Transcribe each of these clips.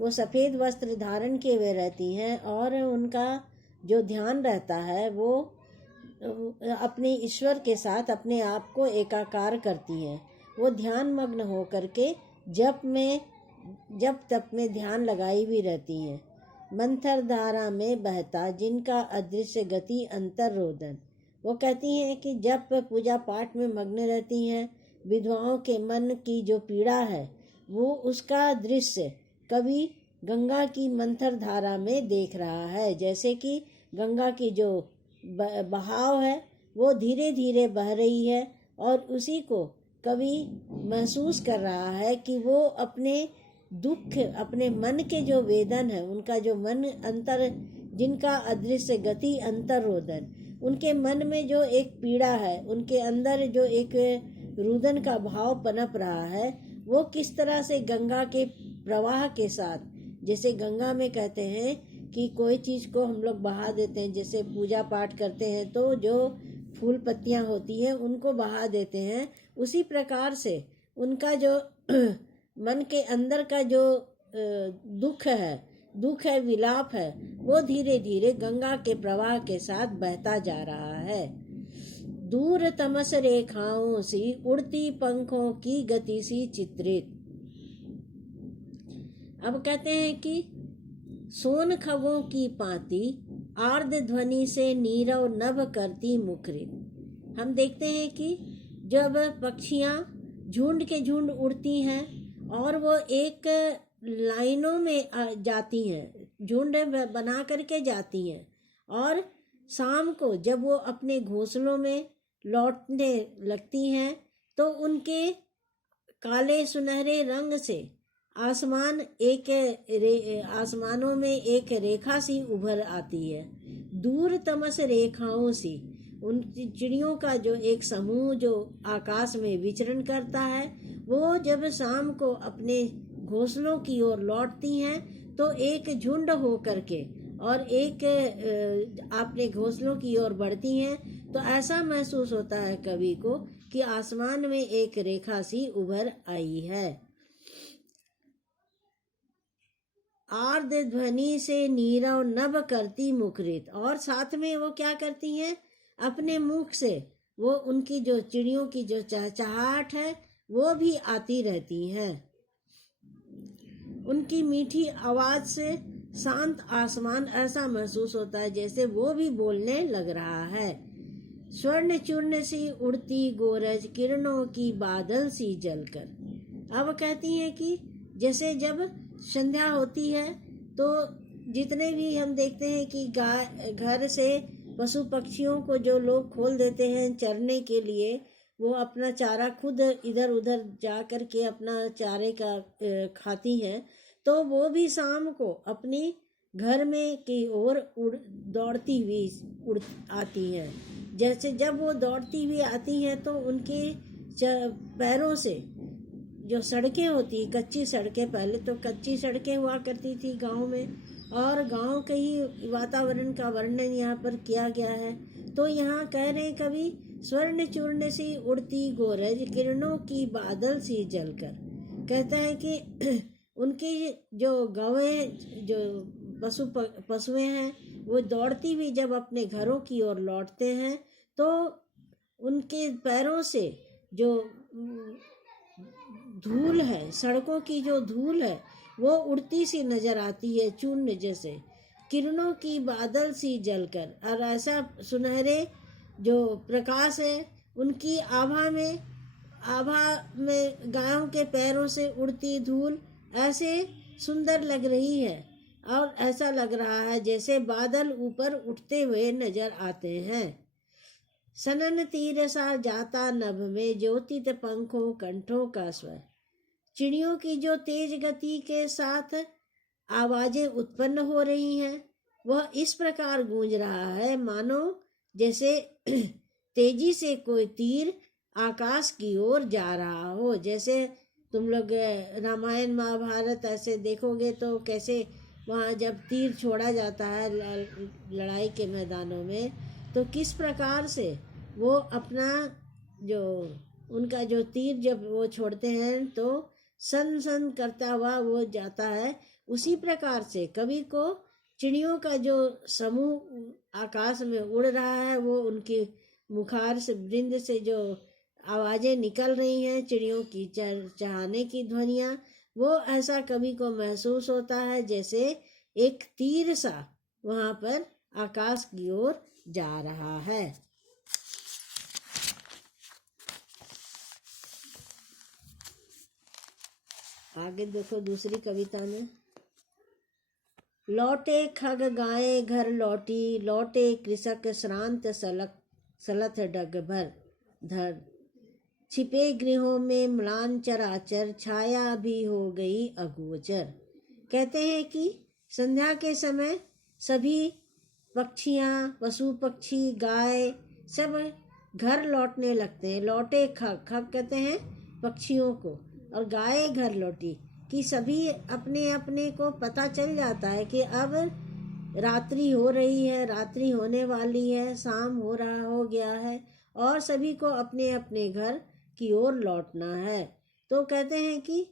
वो सफ़ेद वस्त्र धारण किए हुए रहती हैं और उनका जो ध्यान रहता है वो अपने ईश्वर के साथ अपने आप को एकाकार करती हैं। वो ध्यान मग्न हो करके जप तप में ध्यान लगाई भी रहती हैं। मंथर धारा में बहता जिनका अदृश्य गति अंतर रोदन। वो कहती हैं कि जब पूजा पाठ में मग्न रहती हैं, विधवाओं के मन की जो पीड़ा है वो उसका दृश्य कभी गंगा की मंथर धारा में देख रहा है। जैसे कि गंगा की जो बहाव है वो धीरे धीरे बह रही है और उसी को कभी महसूस कर रहा है कि वो अपने दुख, अपने मन के जो वेदन है, उनका जो मन अंतर, जिनका अदृश्य गति अंतर रोदन, उनके मन में जो एक पीड़ा है, उनके अंदर जो एक रुदन का भाव पनप रहा है, वो किस तरह से गंगा के प्रवाह के साथ, जैसे गंगा में कहते हैं कि कोई चीज़ को हम लोग बहा देते हैं, जैसे पूजा पाठ करते हैं तो जो फूल पत्तियां होती हैं उनको बहा देते हैं, उसी प्रकार से उनका जो मन के अंदर का जो दुख है, विलाप है, वो धीरे धीरे गंगा के प्रवाह के साथ बहता जा रहा है। दूर तमस रेखाओं सी उड़ती पंखों की गति सी चित्रित। अब कहते हैं कि सोन खगों की पाती आर्द्र ध्वनि से नीरव नभ करती मुखरित। हम देखते हैं कि जब पक्षियां झुंड के झुंड उड़ती हैं और वो एक लाइनों में जाती हैं, झुंड बना करके जाती हैं, और शाम को जब वो अपने घोंसलों में लौटने लगती हैं तो उनके काले सुनहरे रंग से आसमानों में एक रेखा सी उभर आती है। दूर तमस रेखाओं सी, उन चिड़ियों का जो एक समूह जो आकाश में विचरण करता है, वो जब शाम को अपने घोंसलों की ओर लौटती हैं तो एक झुंड हो करके और एक अपने घोंसलों की ओर बढ़ती हैं, तो ऐसा महसूस होता है कवि को कि आसमान में एक रेखा सी उभर आई है। आर्द्र ध्वनि से नीरव नभ करती मुखरित, और साथ में वो क्या करती हैं, अपने मुख से वो उनकी जो चिड़ियों की जो चहचहाहट है वो भी आती रहती हैं। उनकी मीठी आवाज से शांत आसमान ऐसा महसूस होता है जैसे वो भी बोलने लग रहा है। स्वर्ण चूर्ण सी उड़ती गोरज किरणों की बादल सी जलकर। अब कहती हैं कि जैसे जब संध्या होती है तो जितने भी हम देखते हैं कि घर से पशु पक्षियों को जो लोग खोल देते हैं चरने के लिए, वो अपना चारा खुद इधर उधर जा कर के अपना चारे का खाती हैं, तो वो भी शाम को अपनी घर में की ओर दौड़ती हुई आती हैं। जैसे जब वो दौड़ती हुई आती हैं तो उनके पैरों से जो सड़कें होती, कच्ची सड़कें, पहले तो कच्ची सड़कें हुआ करती थी गांव में, और गांव के ही वातावरण का वर्णन यहाँ पर किया गया है। तो यहाँ कह रहे हैं कवि, स्वर्ण चूर्ण सी उड़ती गोरज किरणों की बादल सी जलकर। कहता है कि उनकी जो गवें, जो पशुएं हैं, वो दौड़ती हुई जब अपने घरों की ओर लौटते हैं तो उनके पैरों से जो धूल है, सड़कों की जो धूल है वो उड़ती सी नजर आती है, चूर्ण जैसे किरणों की बादल सी जलकर। और ऐसा सुनहरे जो प्रकाश है उनकी आभा में गायों के पैरों से उड़ती धूल ऐसे सुंदर लग रही है, और ऐसा लग रहा है जैसे बादल ऊपर उठते हुए नजर आते हैं। सनन तीर सा जाता नभ में ज्योतित पंखों कंठों का स्वर। चिड़ियों की जो तेज गति के साथ आवाजें उत्पन्न हो रही हैं वह इस प्रकार गूंज रहा है मानो जैसे तेजी से कोई तीर आकाश की ओर जा रहा हो। जैसे तुम लोग रामायण महाभारत ऐसे देखोगे तो कैसे वहाँ जब तीर छोड़ा जाता है लड़ाई के मैदानों में, तो किस प्रकार से वो अपना जो उनका जो तीर जब वो छोड़ते हैं तो सन सन करता हुआ वो जाता है। उसी प्रकार से कवि को चिड़ियों का जो समूह आकाश में उड़ रहा है, वो उनके मुखार से वृंद से जो आवाजें निकल रही हैं, चिड़ियों की चहचहाने की ध्वनियाँ, वो ऐसा कवि को महसूस होता है जैसे एक तीर सा वहां पर आकाश की ओर जा रहा है। आगे देखो दूसरी कविता में, लौटे खग गाए घर लौटी, लौटे कृषक श्रांत सलथ डग भर धर, छिपे गृहों में म्लान चराचर, छाया भी हो गई अगोचर। कहते हैं कि संध्या के समय सभी पक्षियाँ, पशु पक्षी, गाय सब घर लौटने लगते हैं। लौटे खग, खग कहते हैं पक्षियों को, और गाय घर लौटी, कि सभी अपने अपने को पता चल जाता है कि अब रात्रि हो रही है, रात्रि होने वाली है, शाम हो गया है, और सभी को अपने अपने घर की ओर लौटना है। तो कहते हैं कि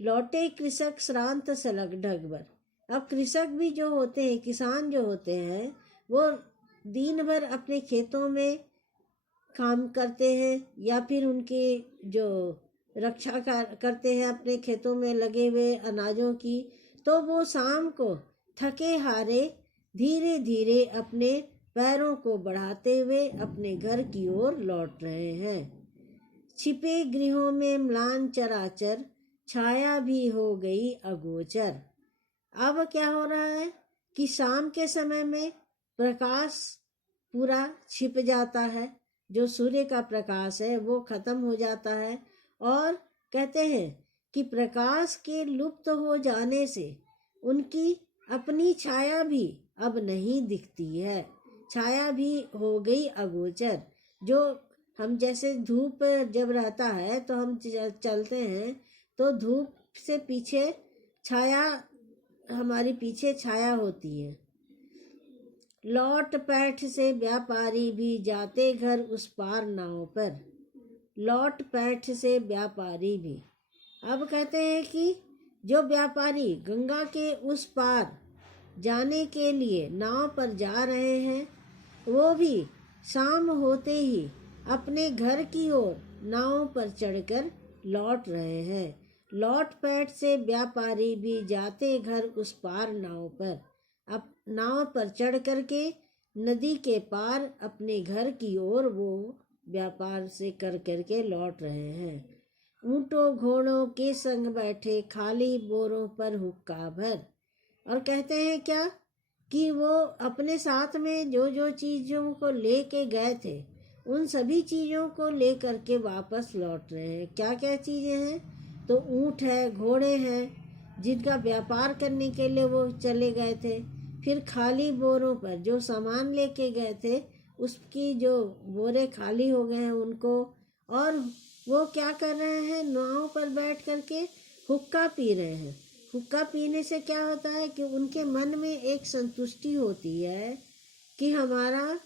लौटे कृषक श्रांत सलग ढगभर। अब कृषक भी जो होते हैं, किसान जो होते हैं, वो दिन भर अपने खेतों में काम करते हैं, या फिर उनके जो रक्षा करते हैं अपने खेतों में लगे हुए अनाजों की, तो वो शाम को थके हारे धीरे धीरे अपने पैरों को बढ़ाते हुए अपने घर की ओर लौट रहे हैं। छिपे गृहों में म्लान चराचर, छाया भी हो गई अगोचर। अब क्या हो रहा है कि शाम के समय में प्रकाश पूरा छिप जाता है, जो सूर्य का प्रकाश है वो खत्म हो जाता है, और कहते हैं कि प्रकाश के लुप्त हो जाने से उनकी अपनी छाया भी अब नहीं दिखती है। छाया भी हो गई अगोचर। जो हम जैसे धूप जब रहता है तो हम चलते हैं, तो धूप से पीछे छाया, हमारी पीछे छाया होती है। लौट पैठ से व्यापारी भी जाते घर उस पार नाव पर, लौट पैठ से व्यापारी भी। अब कहते हैं कि जो व्यापारी गंगा के उस पार जाने के लिए नाव पर जा रहे हैं, वो भी शाम होते ही अपने घर की ओर नाव पर चढ़कर लौट रहे हैं। लौट पैठ से व्यापारी भी जाते घर उस पार नाव पर। अब नाव पर चढ़ करके नदी के पार अपने घर की ओर वो व्यापार से कर करके लौट रहे हैं। ऊँटों घोड़ों के संग बैठे खाली बोरों पर हुक्का भर। और कहते हैं क्या कि वो अपने साथ में जो जो चीज़ों को लेके गए थे, उन सभी चीज़ों को ले करके वापस लौट रहे हैं। क्या क्या चीज़ें हैं? तो ऊँट है, घोड़े हैं, जिनका व्यापार करने के लिए वो चले गए थे। फिर खाली बोरों पर जो सामान लेके गए थे, उसकी जो बोरे खाली हो गए हैं उनको, और वो क्या कर रहे हैं, नाव पर बैठ करके हुक्का पी रहे हैं। हुक्का पीने से क्या होता है कि उनके मन में एक संतुष्टि होती है कि हमारा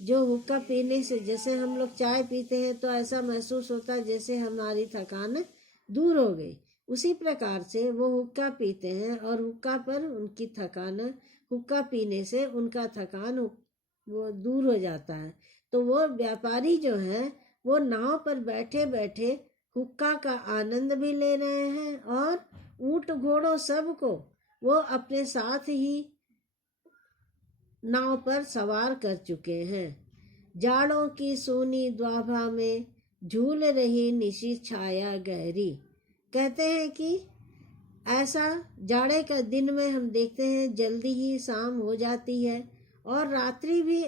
जो हुक्का पीने से, जैसे हम लोग चाय पीते हैं तो ऐसा महसूस होता है जैसे हमारी थकान दूर हो गई, उसी प्रकार से वो हुक्का पीते हैं, और हुक्का पर उनकी थकान, हुक्का पीने से उनका थकान वो दूर हो जाता है। तो वो व्यापारी जो है वो नाव पर बैठे बैठे हुक्का का आनंद भी ले रहे हैं, और ऊँट घोड़ों सबको वो अपने साथ ही नाव पर सवार कर चुके हैं। जाड़ों की सूनी द्वाभा में झूल रही निशी छाया गहरी। कहते हैं कि ऐसा जाड़े का दिन में हम देखते हैं जल्दी ही शाम हो जाती है, और रात्रि भी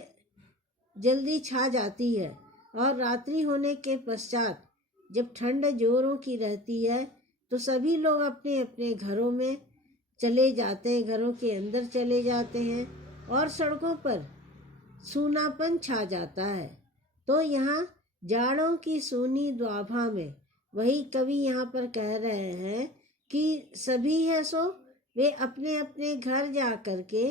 जल्दी छा जाती है, और रात्रि होने के पश्चात जब ठंड जोरों की रहती है तो सभी लोग अपने अपने घरों में चले जाते हैं, घरों के अंदर चले जाते हैं, और सड़कों पर सूनापन छा जाता है। तो यहाँ जाड़ों की सूनी द्वाभा में वही कवि यहाँ पर कह रहे हैं कि सभी है सो वे अपने अपने घर जा कर के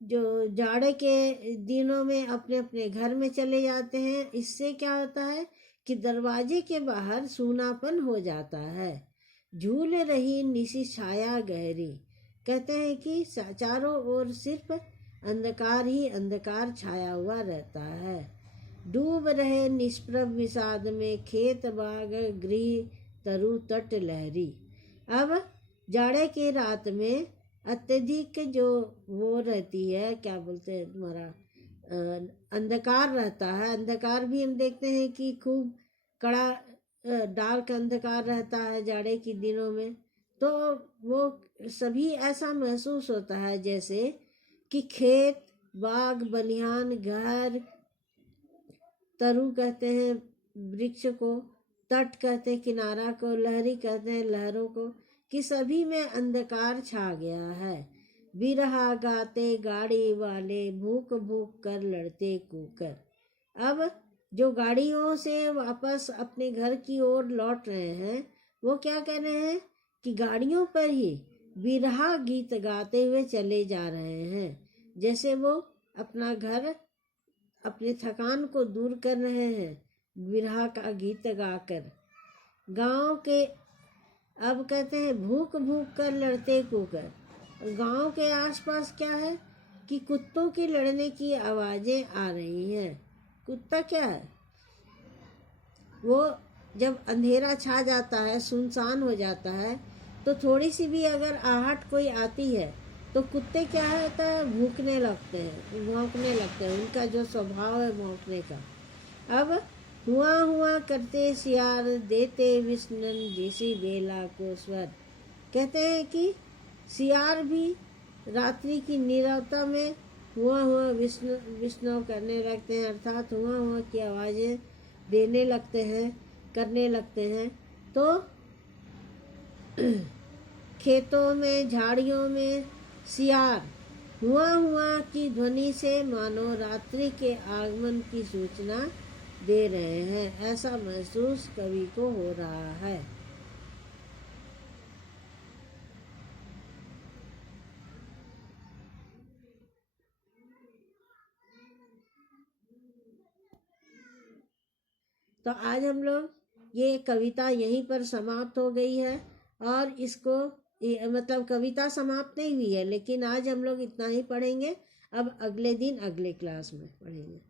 जो जाड़े के दिनों में अपने अपने घर में चले जाते हैं। इससे क्या होता है कि दरवाजे के बाहर सूनापन हो जाता है। झूल रही निशी छाया गहरी। कहते हैं कि चारों ओर सिर्फ अंधकार ही अंधकार छाया हुआ रहता है। डूब रहे निष्प्रभ विषाद में खेत बाग गृह तरु तट लहरी। अब जाड़े की रात में अत्यधिक जो वो रहती है, क्या बोलते हैं तुम्हारा, अंधकार रहता है। अंधकार भी हम देखते हैं कि खूब कड़ा डार्क अंधकार रहता है जाड़े के दिनों में। तो वो सभी ऐसा महसूस होता है जैसे कि खेत बाग बनियान घर, तरु कहते हैं वृक्ष को, तट कहते हैं किनारा को, लहरी कहते हैं लहरों को, कि सभी में अंधकार छा गया है। बिरहा गाते गाड़ी वाले भूख भूख कर लड़ते कूकर। अब जो गाड़ियों से वापस अपने घर की ओर लौट रहे हैं वो क्या कह रहे हैं कि गाड़ियों पर ही बिरहा गीत गाते हुए चले जा रहे हैं, जैसे वो अपना घर अपने थकान को दूर कर रहे हैं बिरहा का गीत गाकर। गांव के, अब कहते हैं भूख भूख कर लड़ते कूकर। गांव के आसपास क्या है कि कुत्तों की लड़ने की आवाजें आ रही हैं। कुत्ता क्या है, वो जब अंधेरा छा जाता है, सुनसान हो जाता है, तो थोड़ी सी भी अगर आहट कोई आती है तो कुत्ते क्या होता है, भूखने लगते हैं, भौंकने लगते हैं। उनका जो स्वभाव है भौंकने का। अब हुआ हुआ करते सियार देते विष्णन जैसी बेला को स्वर। कहते हैं कि सियार भी रात्रि की नीरवता में हुआ हुआ विष्णु करने लगते हैं, अर्थात हुआ हुआ की आवाज़ें देने लगते हैं, करने लगते हैं। तो खेतों में झाड़ियों में सियार हुआ हुआ की ध्वनि से मानो रात्रि के आगमन की सूचना दे रहे हैं, ऐसा महसूस कवि को हो रहा है। तो आज हम लोग ये कविता यहीं पर समाप्त हो गई है, और इसको मतलब कविता समाप्त नहीं हुई है, लेकिन आज हम लोग इतना ही पढ़ेंगे। अब अगले दिन अगले क्लास में पढ़ेंगे।